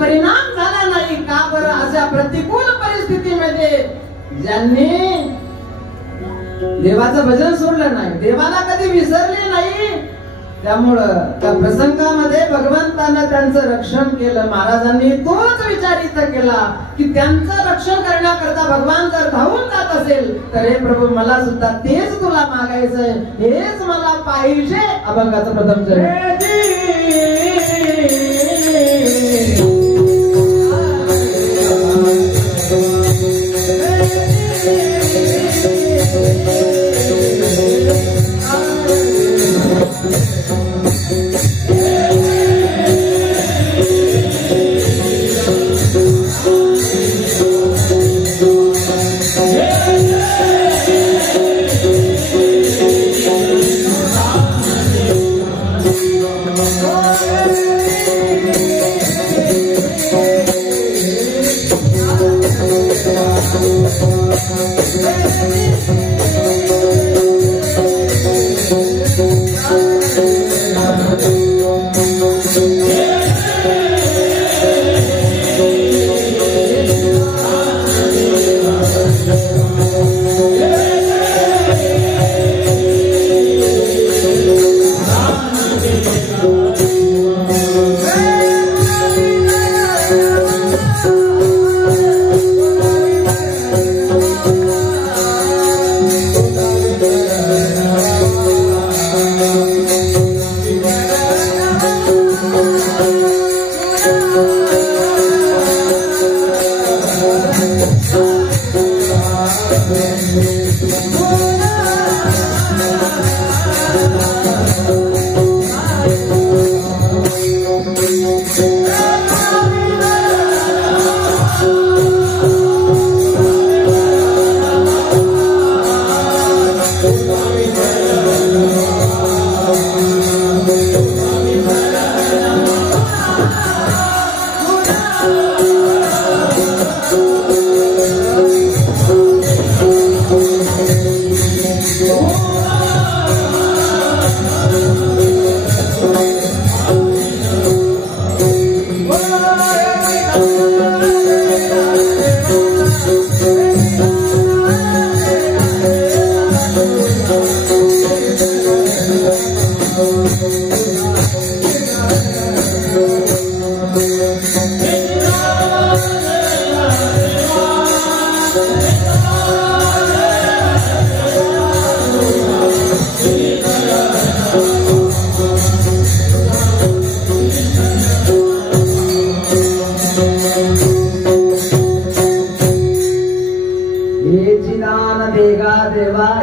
परिणाम झाला नाही का बरं? अशा प्रतिकूल परिस्थितीमध्ये ज्यांनी देवाचं भजन सोडलं नाही, देवाला कधी विसरले नाही, त्यामुळं त्या प्रसंगामध्ये भगवंतानं त्यांचं रक्षण केलं. महाराजांनी तोच विचार इथं केला की त्यांचं रक्षण करण्याकरता भगवान जर धावून जात असेल तर हे प्रभू मला सुद्धा तेच तुला मागायचंय, हेच मला पाहिजे. अभंगाचं प्रथम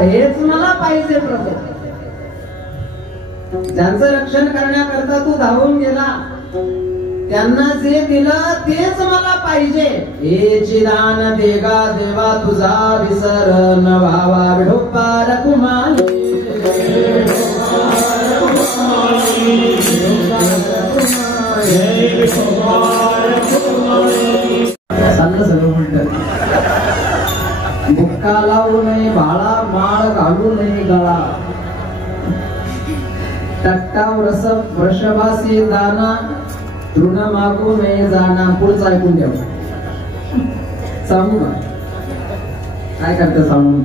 हेच मला पाहिजे प्रभू. ज्यांचं रक्षण करण्याकरता तू धावून गेला, त्यांना जे दिलं तेच मला पाहिजे. हेची दान देगा देवा तुझा विसर न व्हावा. विठोबार कुमारी बुक्का लावू नये बाळा, माळ घालू नये गळा. टट्टाव रस वृषभासी दाना, तृण मागू नये जाना. पुढचं ऐकून घ्या. सांगू का काय करतं सांगून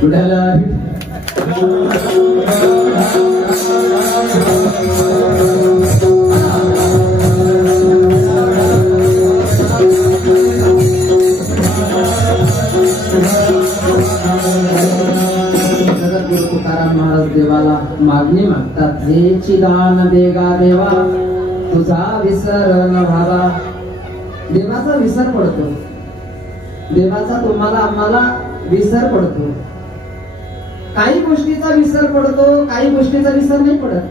पुढ्याला तुकाराम महाराज देवाला मागणी मागतात. हेची दान देगा देवा तुझा विसर न व्हावा. देवाचा विसर पडतो. देवाचा तुम्हाला आम्हाला विसर पडतो. काही गोष्टीचा विसर पडतो, काही गोष्टीचा विसर नाही पडत.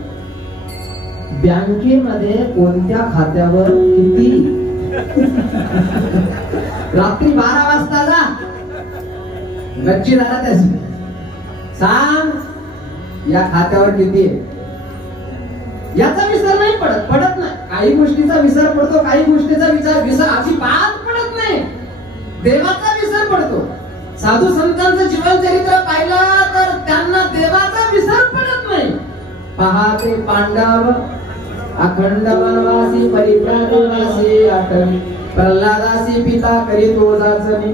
बँकेमध्ये कोणत्या खात्यावर किती रात्री 12 वाजता जा गच्चीदारात त्याची सांग या खात्यावर किती आहे. याचा विसर नाही पडत नाही. काही गोष्टीचा विसर पडतो, काही गोष्टीचा विसर अजिबात पडत नाही. देवाचा विसर पडतो. साधू संतांचं जीवन चरित्र पाहिलं तर त्यांना देवाचा विसर पडत नाही. पहाते पांडव अखंड वनवासी परित्राणवासी आठवी प्रल्हादासी पिता करीतो जाचणी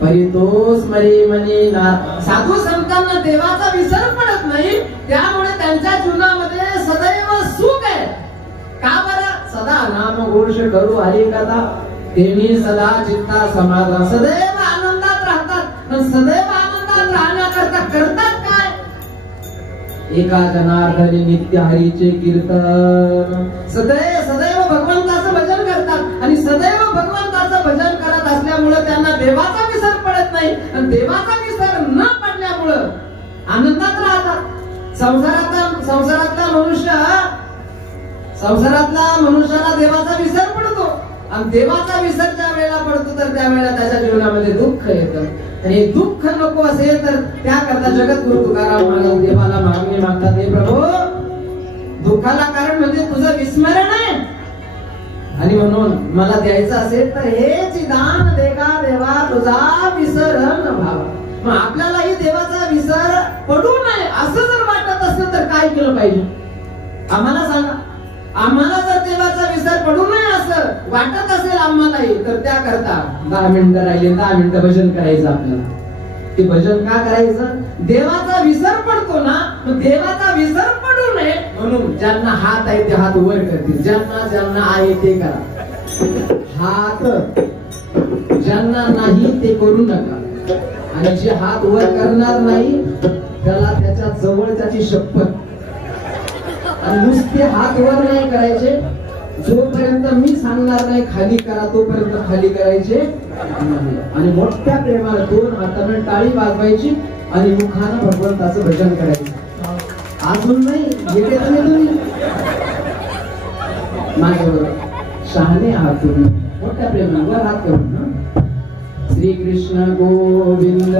परितोष मरी मनी ना. साधू संतांना देवाचा विसर पडत नाही. त्यामुळे त्यांच्या जीवनामध्ये सदैव सुख आहे. का बरं? सदा नाम घोष करू हरी कथा तेनी सदा चित्ता समाधान. सदैव आनंदात राहतात. पण सदैव आनंदात राहण्याकरता करतात काय? एका जनार्दनी नित्य हरीचे कीर्तन. सदैव भगवंताचं भजन करतात आणि सदैव भगवंताचं भजन करत असल्यामुळे त्यांना देवाचा विसर पडत नाही. आणि देवाचा विसर न पडल्यामुळं आनंदात राहतात. संसारातला मनुष्याला देवाचा विसर पडतो. आणि देवाचा विसर ज्या वेळेला पडतो तर त्यावेळेला त्याच्या जीवनामध्ये दुःख येतं. आणि दुःख नको असेल तर त्याकरता जगद्गुरु तुकाराम महाराज देवाला मागणी मागतात. हे प्रभू, दुःखाला कारण म्हणजे तुझं विस्मरण आहे. आणि म्हणून मला द्यायचं असेल तर हेच दान देगा देवा तुझा विसर न व्हावा. मग आपल्यालाही देवाचा विसर पडू नये असं जर वाटत असेल तर काय केलं पाहिजे आम्हाला सांगा. आम्हाला जर देवाचा विसर पडू नये असं वाटत असेल आम्हालाही तर त्याकरता 10 मिनिटं राहिले, 10 मिनिटं भजन करायचं आपल्याला. ते भजन का करायचं? देवाचा विसर पडतो ना, मग देवाचा विसर पडू नये म्हणून ज्यांना हात आहे ते हात वर करतील. ज्यांना आहे ते करा. हात ज्यांना नाही ते करू नका. आणि जे हात वर करणार नाही त्याला त्याच्या जवळ त्याची शपथ. आणि नुसते हात वर नाही करायचे, जोपर्यंत मी सांगणार नाही खाली करा तोपर्यंत खाली करायचे नाही. आणि मोठ्या प्रेमानं 2 हातानं टाळी वाजवायची आणि मुखानं भगवंताचं भजन करायचं. अजून नाही येते तर तुम्ही माझ्याबरोबर शहाणे आहात तुम्ही. मोठ्या प्रेमानं वर हात करून श्री कृष्ण गोविंद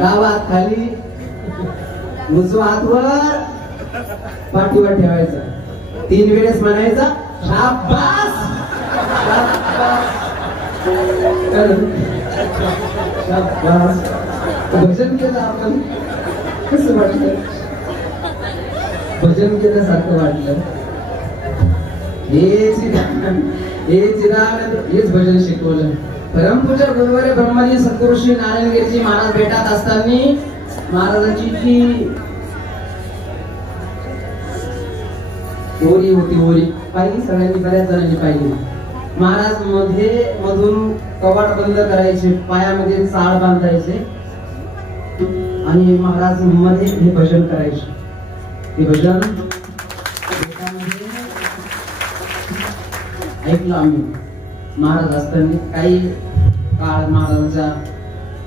गावात खाली उजवा हातवर पाठीवर ठेवायचं 3 वेळेस म्हणायचं शाबास शाबास. भजन केलं आपण कसं वाटलं भजन केल्यासारखं वाटलं. हेच भजन शिकवलं. परमपूज्य गुरुवारे ब्रह्मजी सद्गुरु श्री नारायणगिरीजी महाराज भेटत असताना महाराजांची जी ओरी होती ओरी पाहिली सगळ्यांनी बऱ्याच जणांनी पाहिली. महाराज मधून कवाट बंद करायचे पायामध्ये चाळ बांधायचे आणि महाराज मध्ये हे भजन करायचे. हे भजन ऐकलं आम्ही महाराज असताना. काही काळ महाराजांच्या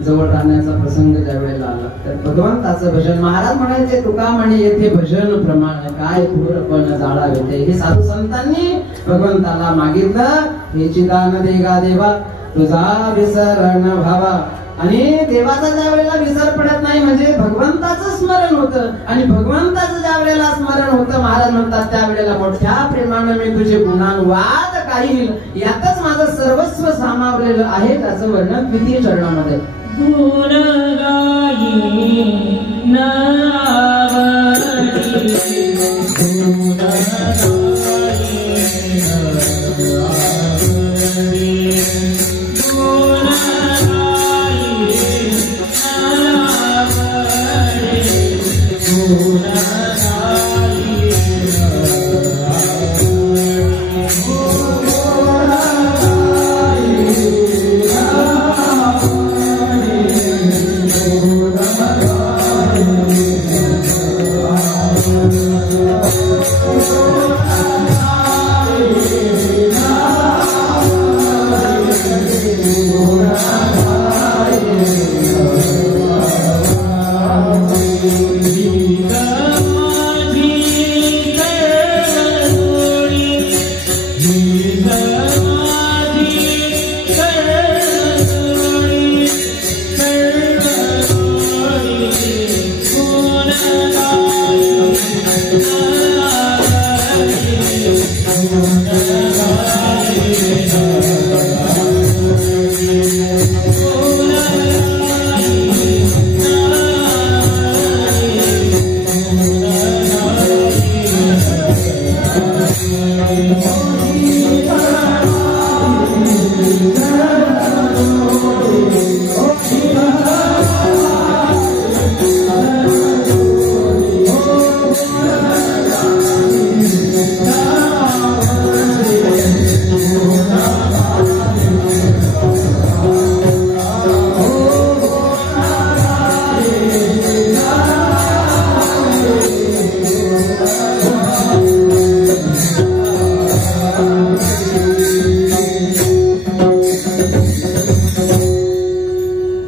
जवळ राहण्याचा प्रसंग ज्या वेळेला आला तर भगवंताचं भजन महाराज म्हणायचे तुका म्हणे येथे भजन प्रमाण काय पूर्णपण जाळावे ते. हे साधू संतांनी भगवंताला मागितलं हे चिदान देगा देवा तुझा विसरण भावा. आणि देवाचा ज्या वेळेला विसर पडत नाही म्हणजे भगवंताचं स्मरण होतं आणि भगवंताचं ज्या वेळेला स्मरण होतं महाराज म्हणतात त्या वेळेला मोठ्या प्रेमानं मी तुझे गुणानुवाद काही यातच माझं सर्वस्व सामावलेलं आहे. त्याचं वर्णन द्वितीय चरणामध्ये गुण गाई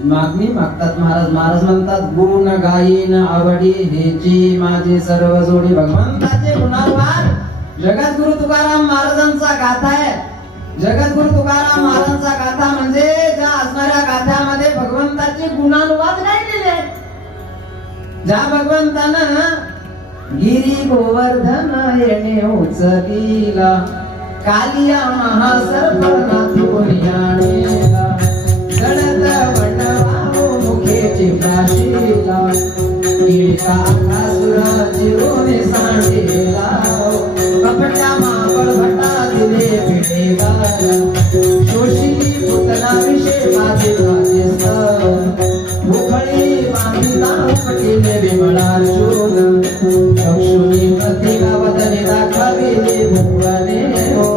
मागणी मागतात महाराज. महाराज म्हणतात गुण गायीन आवडी हेची माझी सर्व जोडी. भगवंताचे गुणानुवाद जगद्गुरु तुकाराम महाराजांचा गाथा आहे. जगद्गुरु तुकाराम महाराजांचा गाथा म्हणजे ज्या असणाऱ्या गाथ्यामध्ये भगवंताचे गुणानुवाद गायलेले आहेत. ज्या भगवंतानं गिरी गोवर्धन येणे उचलीला कालिया महासर्प नाथून याणेला गणत वंडवाओ मुखेची प्राशीला गिळका आकासुरा चिरोने सांडेला कपटा मावळ भटा दिले शोषी पुतना विषय माझे राजेस्त मुखळे बांधिता पटीले विमलार्जुन लक्ष्मी प्रत्येकावदने दाखविले भगवाने हो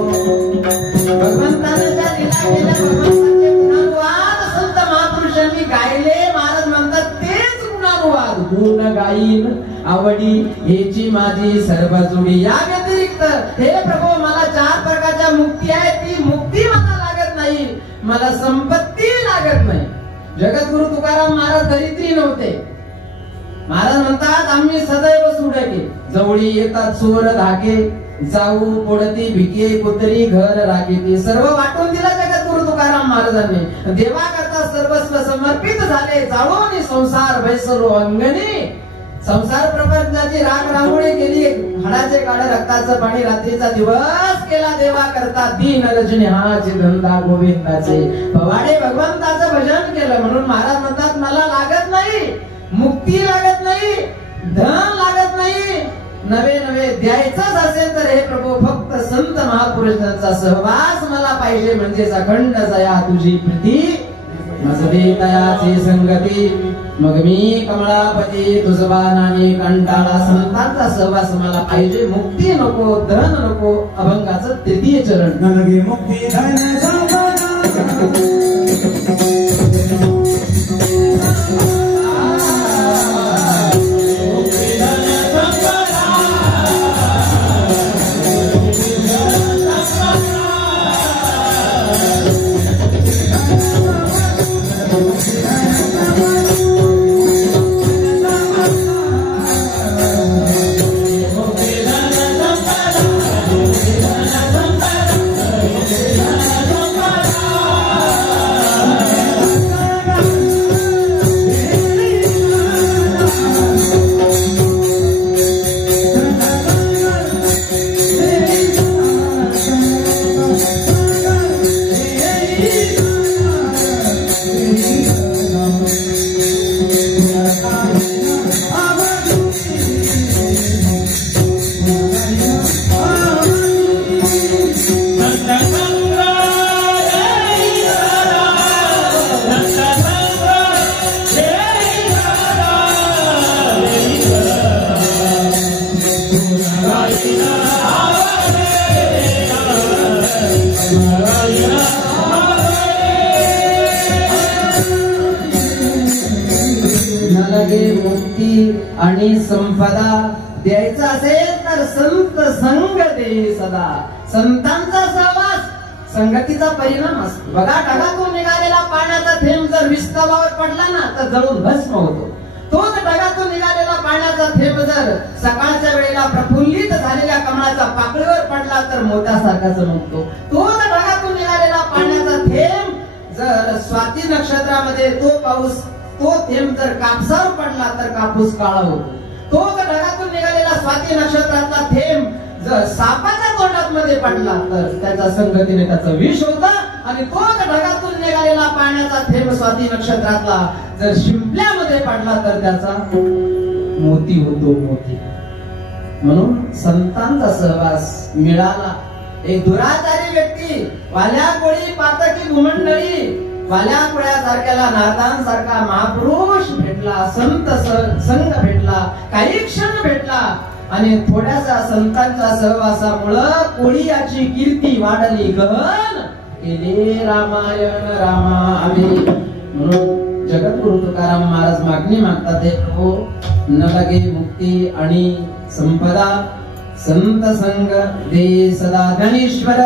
भगवंताने ज्या लीला केल्या भगवंताचे गुणानुवाद संत महापुरुषांनी गायले महाराज म्हणतात तेच गुणानुवाद गुण गाईन आवडी हेची माझी सर्व जोडी या व्यतिरिक्त हे प्रभू मला 4 प्रकारच्या मुक्ती आहे ती मुक्ती मला लागत नाही मला संपत्ती लागत नाही जगद्गुरु तुकाराम महाराज दरिद्री नव्हते महाराज म्हणतात आम्ही सदैव सुडके जवळी येतात चोर धाके जाऊ पोडती भिके कुत्री घर राखीती सर्व वाटून दिला जगद्गुरु तुकाराम महाराजांनी देवा करता सर्वस्व समर्पित झाले जाळून संसार भैसलो अंगणी संसार प्रपंचाची राख रांगोळी केली हाडाचे काढ रक्ताचं पाणी रात्रीचा दिवस केला देवा करता दीन रजनी हाचे धंदा गोविंदाचे पवाडे भगवंताचं भजन केलं म्हणून महाराज म्हणतात मला लागत नाही मुक्ती लागत नाही धन लागत नाही नवे नवे द्यायचंच असेल तर हे प्रभू फक्त संत महापुरुषांचा सहवास मला पाहिजे म्हणजे अखंड जया तुझी प्रीती मजदे तयाची संगती मग मी कमळापती तुझबा नाही कंटाळा संतांचा सहवास मला पाहिजे मुक्ती नको धन नको अभंगाचं 3य चरण नलगे मुक्ती धन संपदा मुक्ती आणि संपदा द्यायचा असेल तर संत संग दे सदा संतांचा सहवास संगतीचा परिणाम असतो बघा ढगातून निघालेला पाण्याचा थेंब जर विस्तवावर पडला ना तर जळून भस्म होतो तोच ढगातून निघालेला पाण्याचा थेंब जर सकाळच्या वेळेला प्रफुल्लित झालेल्या कमळाच्या पाकळीवर पडला तर मोत्यासारखा चमकतो तोच ढगातून निघालेला पाण्याचा थेंब जर स्वाती नक्षत्रामध्ये तो पाऊस तो थेंब जर कापसावर पडला तर कापूस काळा होतो तो ढगातून निघालेला स्वाती नक्षत्रातला थेंब जर सापाच्या तोंडात मध्ये पडला तर त्याच्या संगतीने त्याचं विष होतं आणि तो ढगातून निघालेला पाण्याचा थेंब स्वाती नक्षत्रातला जर शिंपल्यामध्ये पडला तर त्याचा मोती होतो मोती म्हणून संतांचा सहवास मिळाला एक दुराचारी व्यक्ती वाल्या कोळी पातकी भूमंडळी वाल्या कोळ्यासारख्याला नारदांसारखा महापुरुष भेटला संत संघ भेटला काही क्षण भेटला आणि थोड्याशा संतांच्या सहवासामुळं कोळीयाची कीर्ती वाढली गहन केले रामायण रामावे म्हणून जगद्गुरु तुकाराम महाराज मागणी मागतात हे प्रभू न लगे मुक्ती आणि संपदा संत संग दे सदा धनेश्वर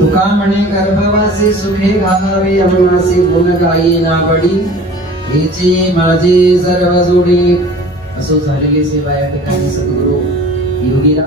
तुका म्हणे गर्भवासी सुखे घालावे अमनासी गुण गायी ना बडी हेची माझी सर्व जोडी. असो झालेली सेवा या ठिकाणी सद्गुरु योगीराम